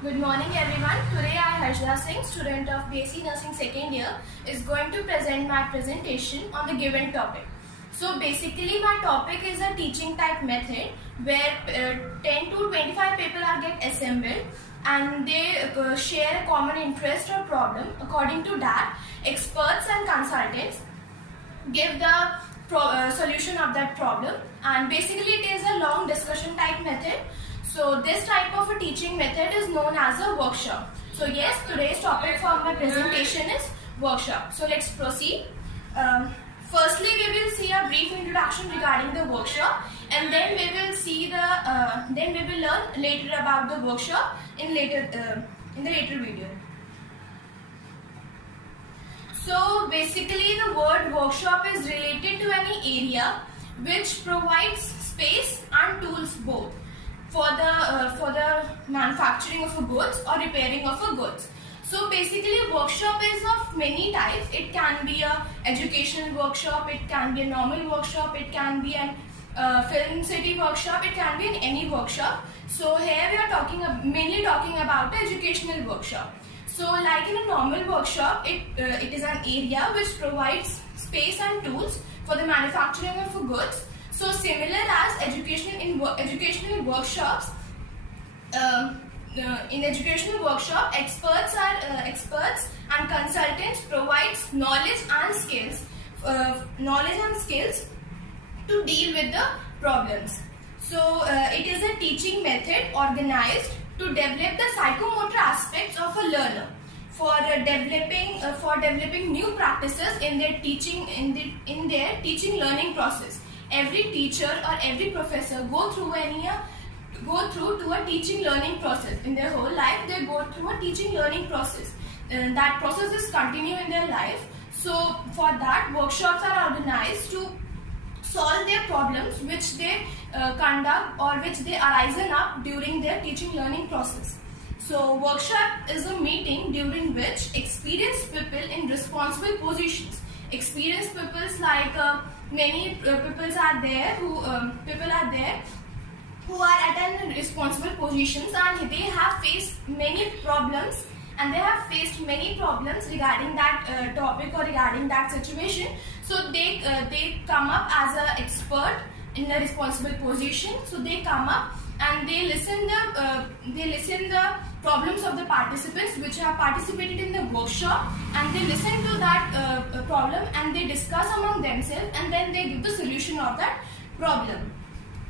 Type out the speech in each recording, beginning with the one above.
Good morning everyone. Today I, Harshda Singh, student of BSc Nursing second year, is going to present my presentation on the given topic. So basically my topic is a teaching type method where 10 to 25 people are get assembled and they share a common interest or problem. According to that, experts and consultants give the solution of that problem, and basically it is a long discussion type method. So this type of a teaching method is known as a workshop. So yes, today's topic for my presentation is workshop. So let's proceed. Firstly, we will see a brief introduction regarding the workshop, and then we will see then we will learn later about the workshop in the later video. So basically the word workshop is related to any area which provides space and tools both for the manufacturing of a goods or repairing of a goods. So basically workshop is of many types. It can be a educational workshop, it can be a normal workshop, it can be an film city workshop, it can be in any workshop. So here we are mainly talking about the educational workshop. So like in a normal workshop, it is an area which provides space and tools for the manufacturing of goods. So similar as educational workshops, in educational workshop, experts and consultants provides knowledge and skills to deal with the problems. So it is a teaching method organized to develop the psychomotor aspects of a learner for developing new practices in their teaching learning process. Every teacher or every professor go through to a teaching learning process in their whole life. They go through a teaching learning process, and that process is continue in their life. So for that, workshops are organized to solve their problems which they conduct or which they arisen up during their teaching learning process. So workshop is a meeting during which experienced people in responsible positions, experienced people like many people are there who are at responsible positions, and they have faced many problems regarding that topic or regarding that situation. So they come up as an expert in a responsible position. So they come up and they listen the problems of the participants which have participated in the workshop, and they listen to that problem and they discuss among themselves, and then they give the solution of that problem.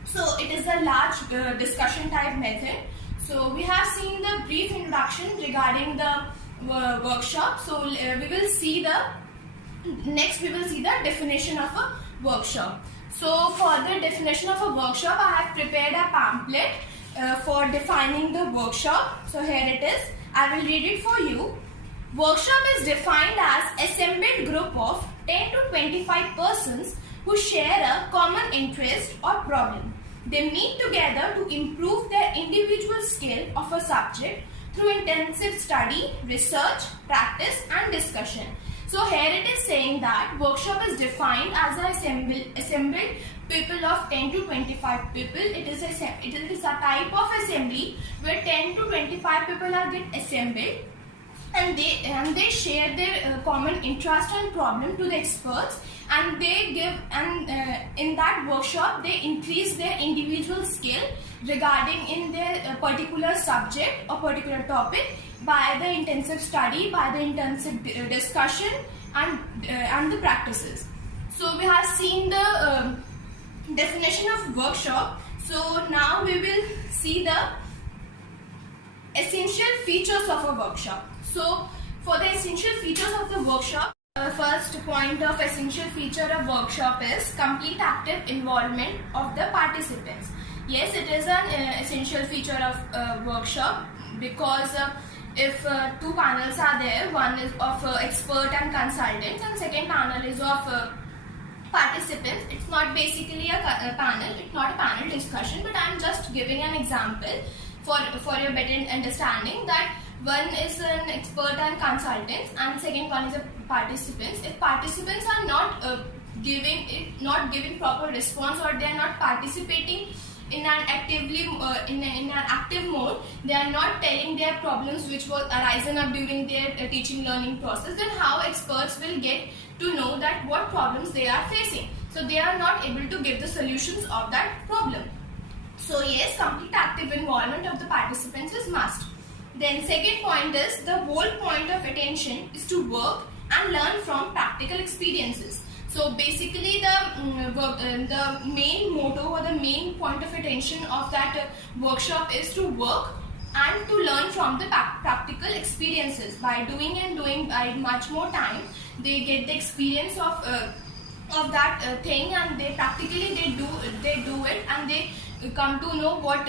So it is a large discussion type method. So we have seen the brief introduction regarding the workshop. So we will see the definition of a workshop. So for the definition of a workshop, I have prepared a pamphlet for defining the workshop. So here it is. I will read it for you. Workshop is defined as assembled group of 10 to 25 persons who share a common interest or problem. They meet together to improve their individual skill of a subject through intensive study, research, practice and discussion. So here it is saying that workshop is defined as an assembled people of 10 to 25 people. It is a type of assembly where 10 to 25 people are get assembled, and they share their common interest and problem to the experts, and they give in that workshop they increase their individual skill regarding in their particular subject or particular topic by the intensive study, by the intensive discussion and the practices. So we have seen the definition of workshop. So now we will see the essential features of a workshop. So for the essential features of the workshop, first point of essential feature of workshop is complete active involvement of the participants. Yes, it is an essential feature of workshop, because if two panels are there, one is of expert and consultants and second panel is of participants. It's not basically a panel, it's not a panel discussion, but I am just giving an example for your better understanding that one is an expert and consultants and second one is a participants. If participants are not giving proper response, or they are not participating in an active mode, they are not telling their problems which were arisen up during their teaching learning process, then how experts will get to know that what problems they are facing. So they are not able to give the solutions of that problem. So yes, complete active involvement of the participants is must. Then second point is the whole point of attention is to work and learn from practical experiences. So basically the main motto or the main point of attention of that workshop is to work and to learn from the practical experiences. By doing and doing by much more time, they get the experience of that thing, and they practically they do it, and they come to know what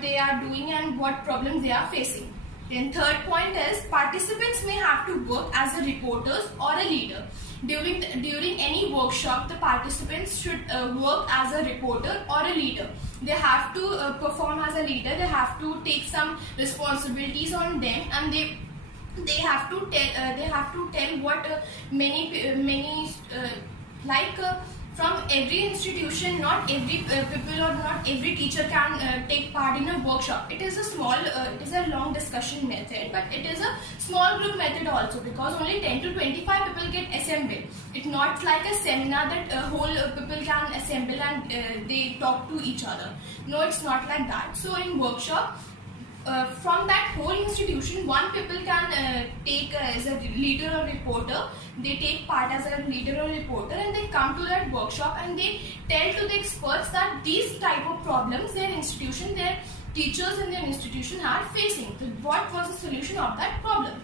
they are doing and what problems they are facing. Then third point is participants may have to work as a reporters or a leader. During any workshop, the participants should work as a reporter or a leader. They have to perform as a leader. They have to take some responsibilities on them, and they have to tell what many from every institution, not every people or not every teacher can take part in a workshop. It is a long discussion method, but it is a small group method also, because only 10 to 25 people get assembled. It's not like a seminar that whole people can assemble and they talk to each other. No, it's not like that. So in workshop, from that whole institution, one people can take as a leader or reporter. They take part as a leader or reporter, and they come to that workshop and they tell to the experts that these type of problems their institution, their teachers in their institution are facing. So what was the solution of that problem?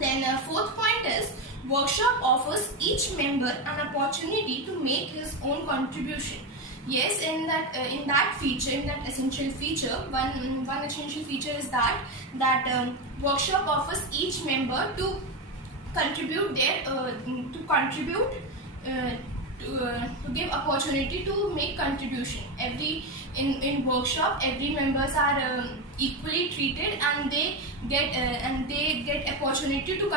Then fourth point is workshop offers each member an opportunity to make his own contribution. Yes, in that feature, in that essential feature, one essential feature is that workshop offers each member to contribute to give opportunity to make contribution. In workshop, every members are equally treated, and they get opportunity to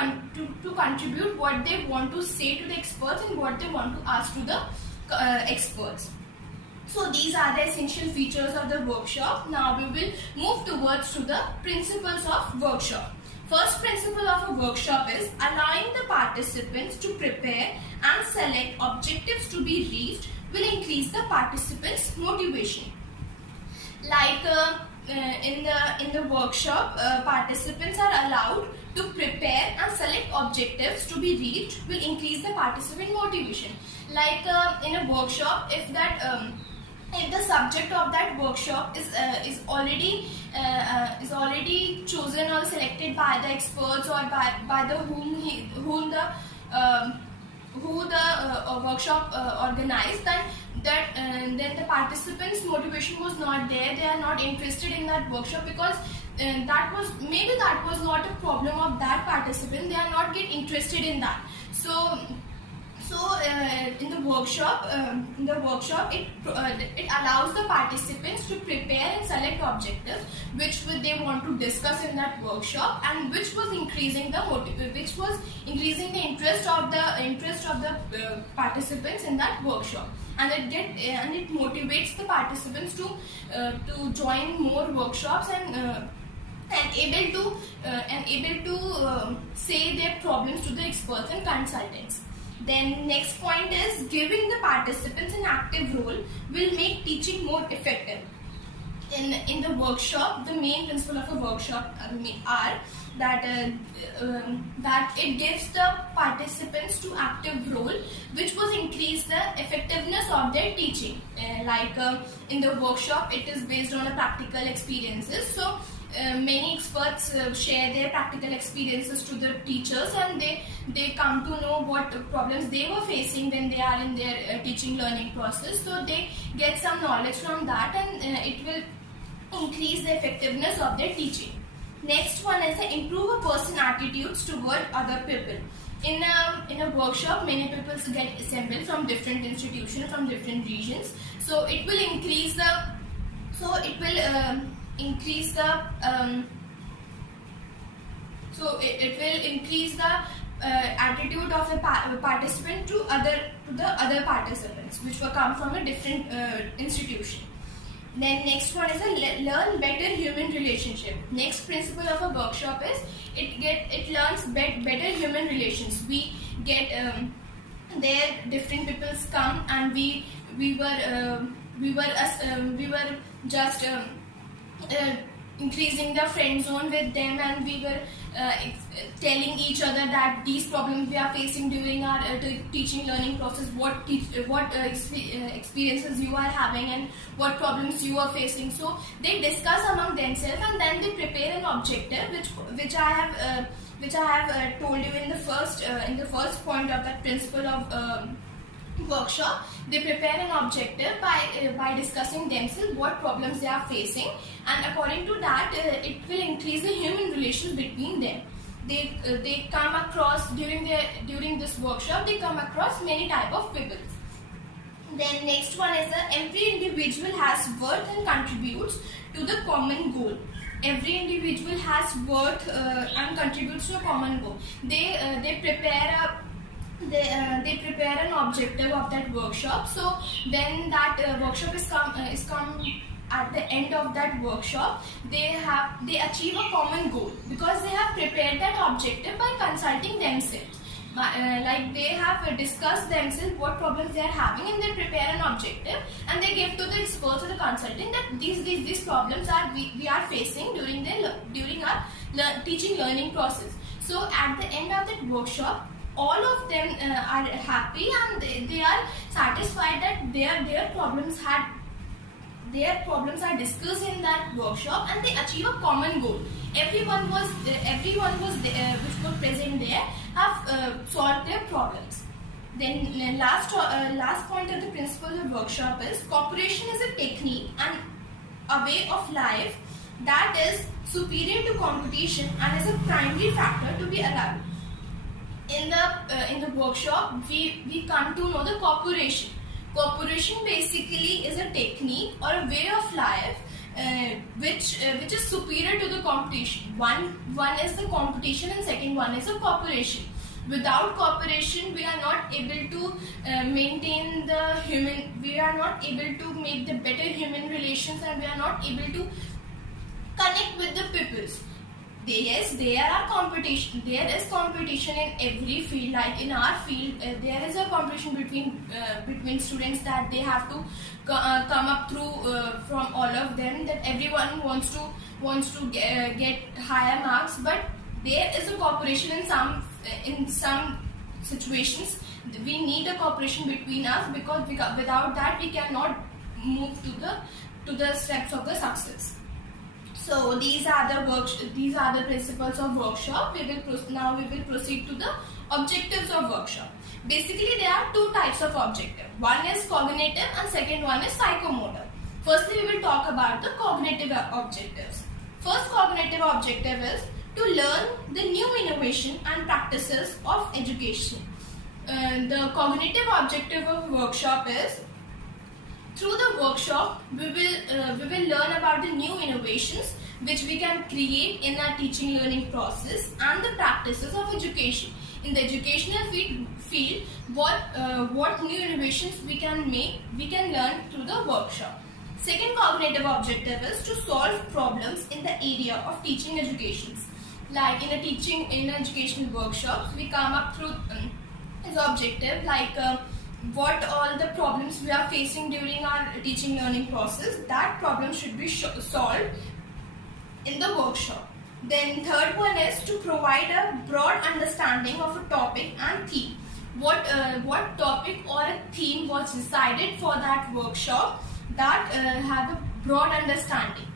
contribute what they want to say to the experts and what they want to ask to the experts. So these are the essential features of the workshop. Now we will move towards to the principles of workshop. First principle of a workshop is allowing the participants to prepare and select objectives to be reached will increase the participants' motivation. Like in the workshop, participants are allowed to prepare and select objectives to be reached will increase the participant motivation. Like in a workshop, if the subject of that workshop is already chosen or selected by the experts or by the who the workshop organized, then the participants' motivation was not there. They are not interested in that workshop because that was not a problem of that participant. They are not get interested in that. So in the workshop, it allows the participants to prepare and select objectives which they want to discuss in that workshop, and which was increasing the interest of the participants in that workshop, and it motivates the participants to join more workshops and able to say their problems to the experts and consultants. Then next point is giving the participants an active role will make teaching more effective. In the workshop, the main principle of a workshop are that it gives the participants to active role, which was increase the effectiveness of their teaching. In the workshop, it is based on a practical experiences. So many experts share their practical experiences to the teachers, and they come to know what problems they were facing when they are in their teaching learning process. So they get some knowledge from that, and it will increase the effectiveness of their teaching. Next one is to improve a person's attitudes toward other people. In a workshop, many people get assembled from different institutions, from different regions. So it will increase the attitude of the participant to the other participants which will come from a different institution. Then next one is a learn better human relationship. Next principle of a workshop is it learns better human relations. We get there different peoples come, and we were just increasing the friend zone with them, and we were telling each other that these problems we are facing during our teaching learning process, what experiences you are having and what problems you are facing. So they discuss among themselves, and then they prepare an objective which I have told you in the first point of that principle of workshop. They prepare an objective by discussing themselves what problems they are facing, and according to that it will increase the human relations between them. They come across during this workshop, they come across many type of people. Then next one is every individual has worth and contributes to the common goal. Every individual has worth and contributes to a common goal. They prepare an objective of that workshop. So when that workshop is come at the end of that workshop, they achieve a common goal because they have prepared that objective by consulting themselves. Like they have discussed themselves what problems they are having, and they prepare an objective and they give to the experts or the consultant that these problems we are facing during our teaching learning process. So at the end of that workshop, all of them are happy, and they are satisfied that their problems are discussed in that workshop, and they achieve a common goal. Everyone was which were present there have solved their problems. Then last point of the principle of workshop is cooperation is a technique and a way of life that is superior to competition and is a primary factor to be allowed. In the workshop, we come to know the cooperation. Cooperation basically is a technique or a way of life which is superior to the competition. One is the competition, and second one is the cooperation. Without cooperation, we are not able to maintain the human. We are not able to make the better human relations, and we are not able to connect with the peoples. Yes, there are competition. There is competition in every field. Like in our field, there is a competition between students that they have to come up through from all of them. That everyone wants to get higher marks, but there is a cooperation in some situations. We need a cooperation between us because without that we cannot move to the steps of the success. So these are the principles of workshop. Now we will proceed to the objectives of workshop. Basically, there are two types of objective. One is cognitive and second one is psychomotor. Firstly, we will talk about the cognitive objectives. First cognitive objective is to learn the new innovation and practices of education. The cognitive objective of workshop is, through the workshop, we will learn about the new innovations which we can create in our teaching learning process and the practices of education. In the educational field, what new innovations we can learn through the workshop. Second cognitive objective is to solve problems in the area of teaching educations. Like in educational workshops, we come up through this objective, like what all the problems we are facing during our teaching learning process. That problem should be solved in the workshop. Then third one is to provide a broad understanding of a topic and theme. What topic or a theme was decided for that workshop, that have a broad understanding.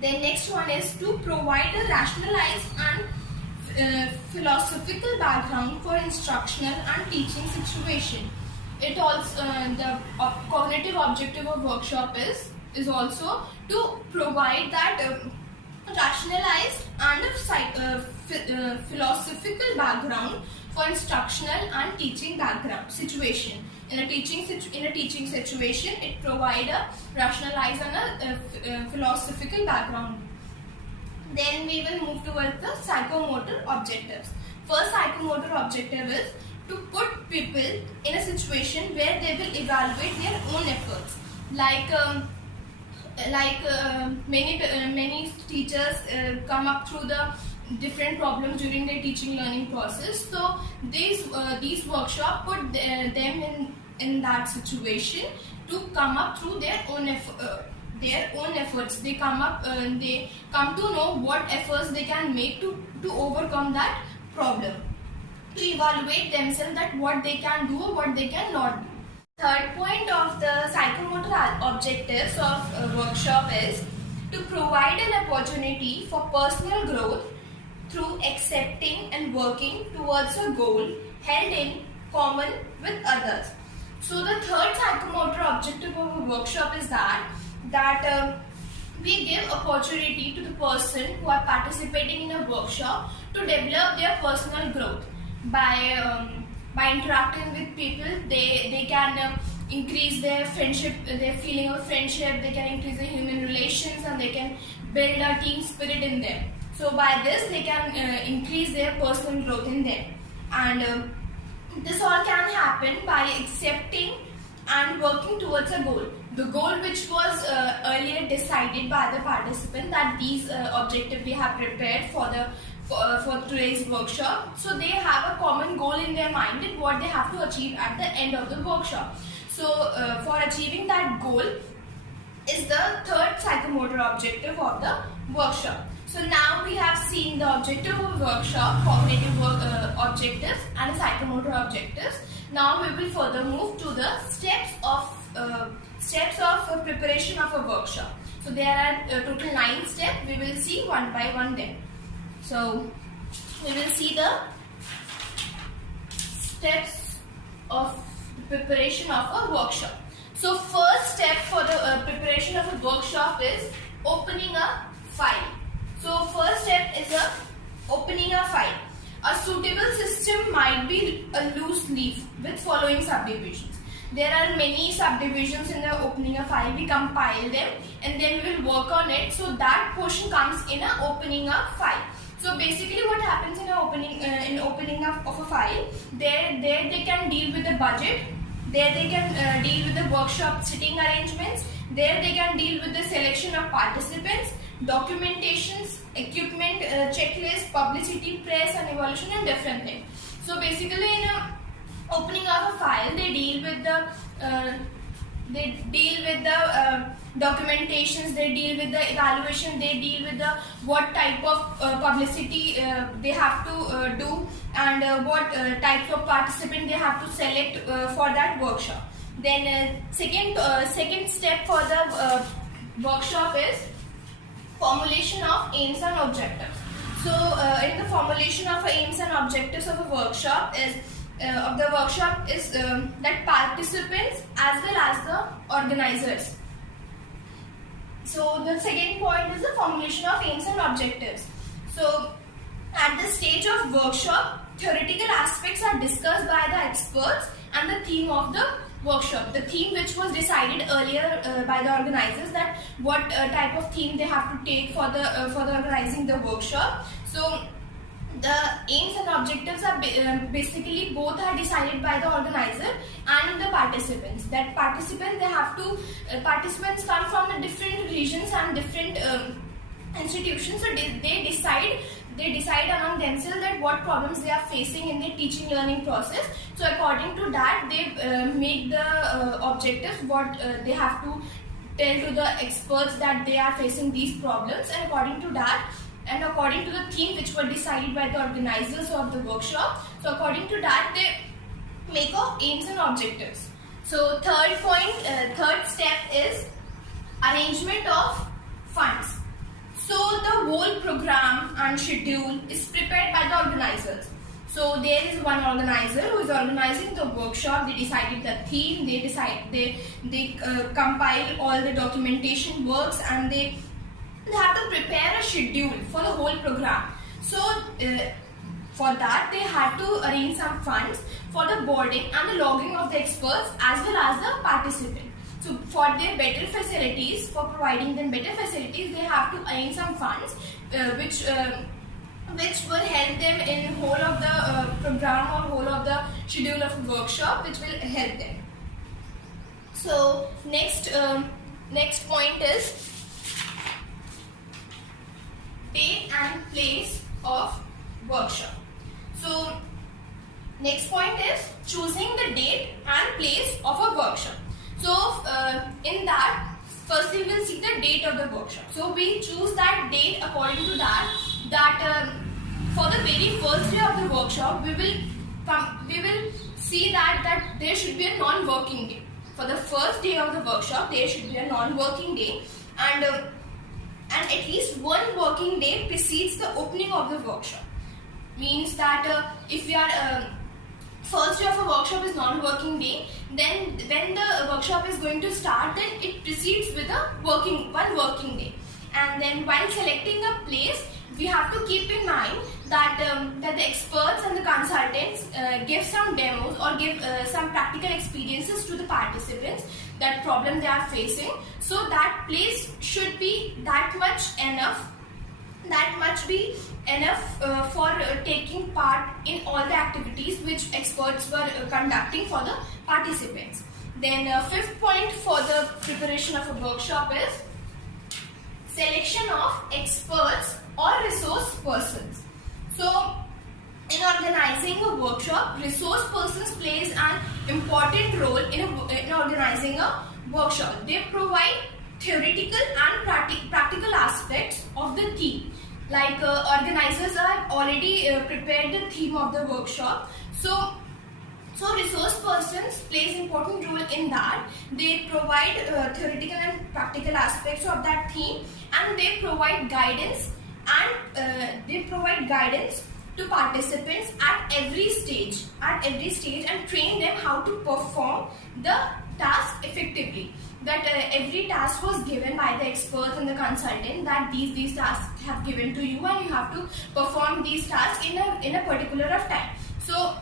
Then next one is to provide a rationalized and philosophical background for instructional and teaching situation. It also the cognitive objective of workshop is also to provide that rationalized and philosophical background for instructional and teaching background situation. In a teaching situation, it provides a rationalized and a philosophical background. Then we will move towards the psychomotor objectives. First psychomotor objective is to put people in a situation where they will evaluate their own efforts. Like many teachers come up through the different problems during their teaching learning process. So these workshops put them in that situation to come up through their own efforts. They come to know what efforts they can make to overcome that problem, to evaluate themselves that what they can do or what they cannot do. Third point of the psychomotor objectives of a workshop is to provide an opportunity for personal growth through accepting and working towards a goal held in common with others. So the third psychomotor objective of a workshop is that we give opportunity to the person who are participating in a workshop to develop their personal growth by interacting with people. They can increase their friendship, their feeling of friendship. They can increase their human relations, and they can build a team spirit in them. So by this they can increase their personal growth in them, and this all can happen by accepting and working towards a goal. The goal which was earlier decided by the participant, that these objectives we have prepared for today's workshop. So they have a common goal in their mind and what they have to achieve at the end of the workshop. So for achieving that goal is the third psychomotor objective of the workshop. So now we have seen the objective of the workshop, cognitive objectives and psychomotor objectives. Now we will further move to the steps of preparation of a workshop. So there are total 9 steps. We will see one by one then. So we will see the steps of preparation of a workshop. So first step for the preparation of a workshop is opening a file. So first step is opening a file. A suitable system might be a loose leaf with following subdivisions. There are many subdivisions in the opening a file. We compile them and then we will work on it. So that portion comes in a opening a file. So basically what happens in opening of a file, there they can deal with the budget, there they can deal with the workshop sitting arrangements, there they can deal with the selection of participants, documentations, equipment, checklist, publicity, press and evaluation and different things. So basically in opening of a file, they deal with the documentations, they deal with the evaluation, they deal with the what type of publicity they have to do, and what types of participant they have to select for that workshop. Then second step for the workshop is formulation of aims and objectives. So in the formulation of aims and objectives of a workshop is that participants as well as the organizers. So the second point is the formulation of aims and objectives. So at the stage of workshop, theoretical aspects are discussed by the experts and the theme of the workshop. The theme which was decided earlier by the organizers, that what type of theme they have to take for the organizing the workshop. So the aims and objectives are basically both are decided by the organizer and the participants. That participants come from the different regions and different institutions. So they decide among themselves that what problems they are facing in their teaching learning process. So according to that, they make the objectives, what they have to tell to the experts that they are facing these problems, and according to that, and according to the theme which were decided by the organizers of the workshop. So according to that, they make of aims and objectives. So third step is arrangement of funds. So the whole program and schedule is prepared by the organizers. So there is one organizer who is organizing the workshop. They decided the theme, they compile all the documentation works, and they have to prepare a schedule for the whole program. So for that they had to arrange some funds for the boarding and the logging of the experts as well as the participants. So for their better facilities, for providing them better facilities, they have to arrange some funds which will help them in whole of the program or whole of the schedule of the workshop, which will help them. So next point is and place of workshop. So next point is choosing the date and place of a workshop. So in that, first we will see the date of the workshop. So we choose that date according to that for the very first day of the workshop we will see that there should be a non-working day. For the first day of the workshop there should be a non-working day, and at least one working day precedes the opening of the workshop. Means that if we are first day of a workshop is non-working day, then when the workshop is going to start, then it precedes with one working day. And then while selecting a place, we have to keep in mind that the experts and the consultants give some demos or give some practical experiences to the participants, that problem they are facing. So that place should be that much enough for taking part in all the activities which experts were conducting for the participants. Then fifth point for the preparation of a workshop is selection of experts or resource persons. So in organizing a workshop, resource persons plays an important role in organizing a workshop. They provide theoretical and practical aspects of the theme. Like organizers have already prepared the theme of the workshop. So resource persons plays important role in that. They provide theoretical and practical aspects of that theme, and they provide guidance to participants at every stage and train them how to perform the task effectively. That every task was given by the expert and the consultant, that these tasks have given to you and you have to perform these tasks in a particular of time. So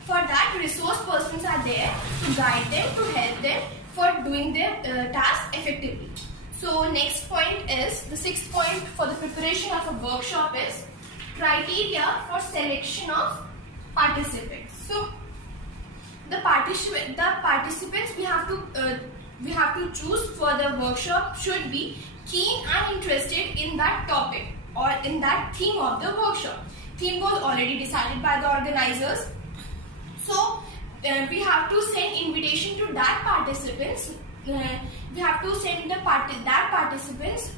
for that, resource persons are there to guide them, to help them for doing their task effectively. So next point is, the sixth point for the preparation of a workshop is criteria for selection of participants. So the participants we have to choose for the workshop should be keen and interested in that topic or in that theme of the workshop. Theme was already decided by the organizers. So we have to send invitation to that participants. We have to send that participants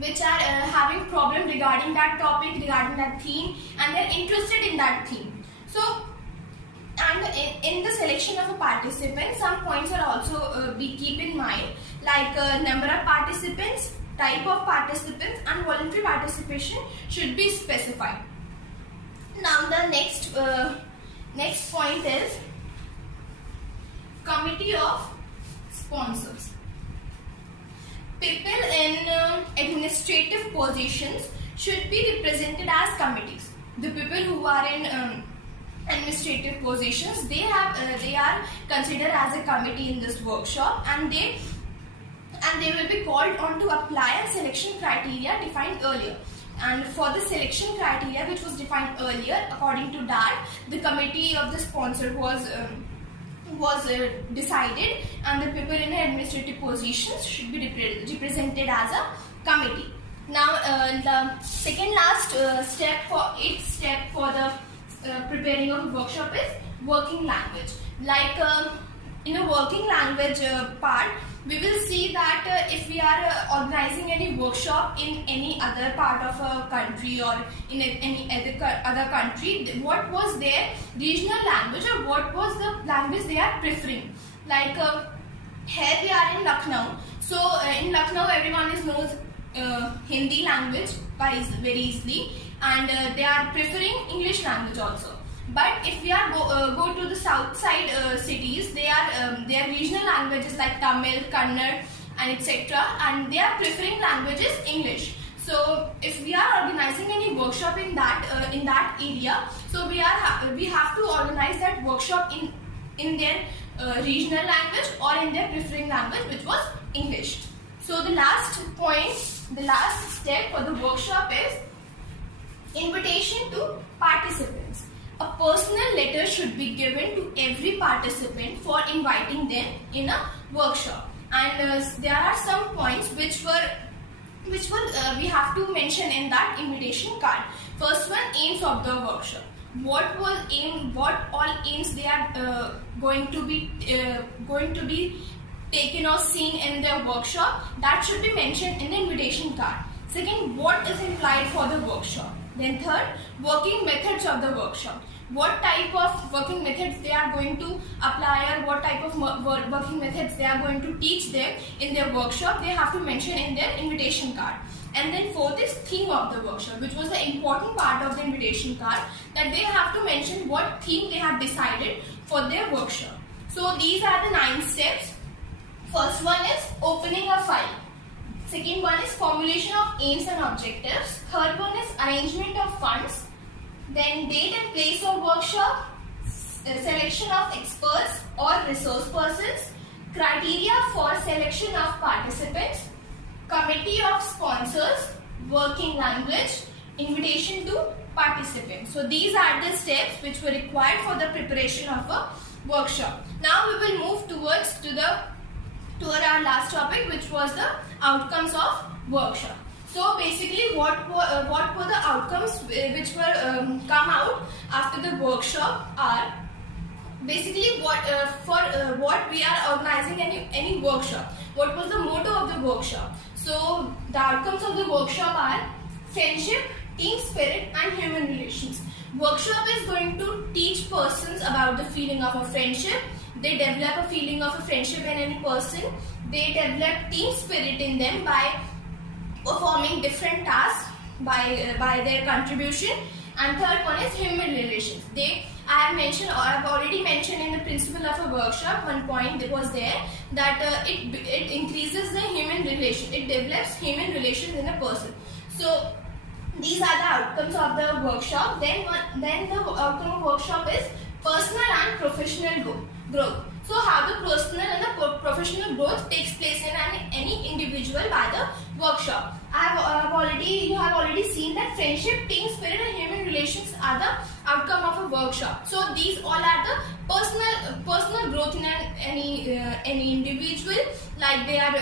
which are having problem regarding that topic, regarding that theme, and they're interested in that theme. So, and in the selection of a participant, some points are also keep in mind, like number of participants, type of participants, and voluntary participation should be specified. Now the next point is committee of sponsors. People in administrative positions should be represented as committees. The people who are in administrative positions, they are considered as a committee in this workshop, and they will be called on to apply a selection criteria defined earlier. And for the selection criteria which was defined earlier, according to that, the committee of the sponsor was decided, and the people in administrative positions should be represented as a committee. Now the second last step for the preparing of a workshop is working language. Like in a working language part, we will see that if we are organizing any workshop in any other part of a country or in any other country, what was their regional language or what was the language they are preferring. Like here we are in Lucknow. So in Lucknow everyone knows Hindi language very easily, and they are preferring English language also. But if we are go to the south side cities, their regional languages like Tamil, Kannada, and etc. and they are preferring languages English. So if we are organizing any workshop in that area, so we have to organize that workshop in their regional language or in their preferring language, which was English. So the last step for the workshop is invitation to participants. A personal letter should be given to every participant for inviting them in a workshop. And there are some points which were which will we have to mention in that invitation card. First one, aims of the workshop. What all aims they are going to be taken or seen in their workshop, that should be mentioned in the invitation card. Second, what is implied for the workshop. Then third, working methods of the workshop. What type of working methods they are going to apply, or what type of working methods they are going to teach them in their workshop, they have to mention in their invitation card. And then fourth is theme of the workshop, which was the important part of the invitation card, that they have to mention what theme they have decided for their workshop. So these are the 9 steps. First one is opening a file. Second one is formulation of aims and objectives. Third one is arrangement of funds. Then date and place of workshop, selection of experts or resource persons, criteria for selection of participants, committee of sponsors, working language, invitation to participants. So these are the steps which were required for the preparation of a workshop. Now we will move toward our last topic, which was the outcomes of workshop. So basically, what were the outcomes which were come out after the workshop are basically what we are organizing any workshop. What was the motto of the workshop? So the outcomes of the workshop are friendship, team spirit, and human relations. Workshop is going to teach persons about the feeling of a friendship. They develop a feeling of a friendship in any person. They develop team spirit in them by performing different tasks by their contribution. And third one is human relations. I have already mentioned in the principle of a workshop, one point that was there, that it increases the human relation. It develops human relations in a person. So these are the outcomes of the workshop. Then the outcome of workshop is personal and professional growth. So how the personal and the professional growth takes place in any individual by the workshop. You have already seen that friendship, team spirit, and human relations are the outcome of a workshop. So these all are the personal growth in any individual. Like they are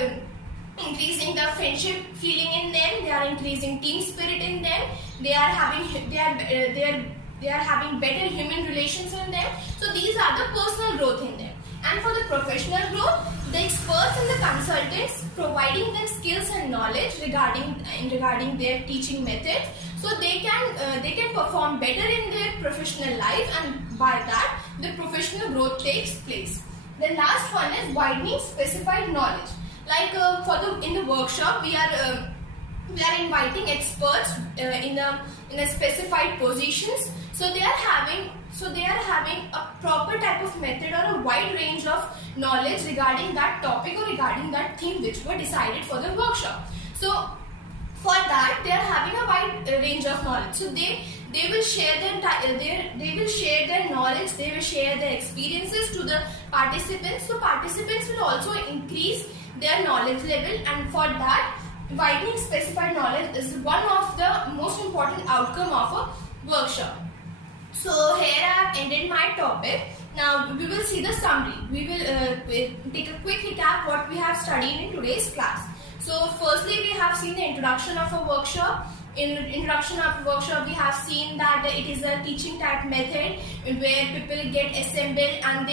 increasing the friendship feeling in them. They are increasing team spirit in them. They are having better human relations in them. So these are the personal growth in them. And for the professional growth, the experts and the consultants providing them skills and knowledge regarding their teaching methods, so they can perform better in their professional life, and by that the professional growth takes place. The last one is widening specified knowledge. Like in the workshop, we are inviting experts in a specified positions. So they are having a proper type of method or a wide range of knowledge regarding that topic or regarding that theme which were decided for the workshop. So for that they are having a wide range of knowledge. So they will share their knowledge, they will share their experiences to the participants. So participants will also increase their knowledge level, and for that widening specified knowledge is one of the most important outcome of a workshop. So here I have ended my topic. Now we will see the summary. We will take a quick recap what we have studied in today's class. So firstly, we have seen the introduction of a workshop. In introduction of a workshop, we have seen that it is a teaching type method where people get assembled and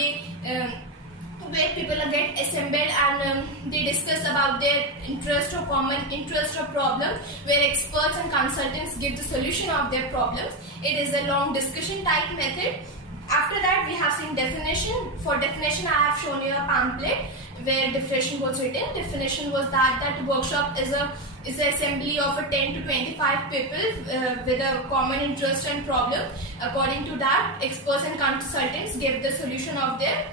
they discuss about their interest or common interest or problem, where experts and consultants give the solution of their problems. It is a long discussion type method. After that, we have seen definition. For definition, I have shown you a pamphlet where definition was written. Definition was that workshop is an assembly of 10 to 25 people with a common interest and problem. According to that, experts and consultants give the solution of their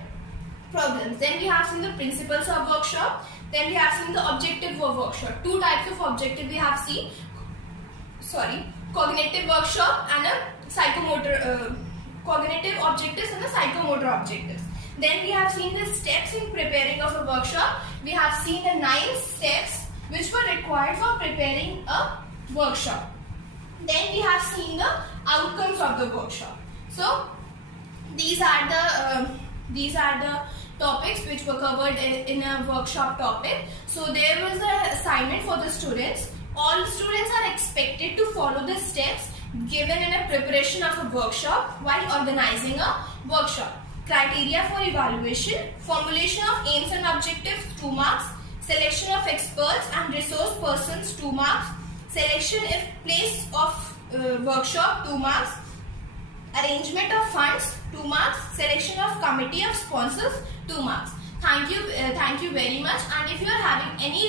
problems. Then we have seen the principles of workshop. Then we have seen the objective of workshop. Two types of objective we have seen. Cognitive workshop and a psychomotor. Cognitive objectives and the psychomotor objectives. Then we have seen the steps in preparing of a workshop. We have seen the 9 steps which were required for preparing a workshop. Then we have seen the outcomes of the workshop. So these are the topics which were covered in a workshop topic. So there was an assignment for the students all students are expected to follow the steps given in a preparation of a workshop while organizing a workshop. Criteria for evaluation: formulation of aims and objectives 2 marks, selection of experts and resource persons 2 marks, selection if place of workshop 2 marks, arrangement of funds 2 marks, selection of committee of sponsors 2 marks. Thank you very much. And if you are having any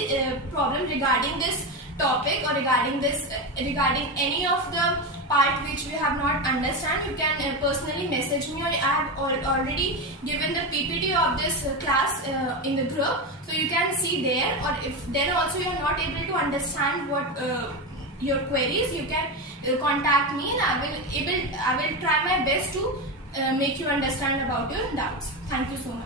problem regarding this topic or regarding any of the part which we have not understand, you can personally message me, or I have already given the PPT of this class in the group, so you can see there. Or if then also you are not able to understand what your queries, you can contact me, and I will try my best to make you understand about your doubts. Thank you so much.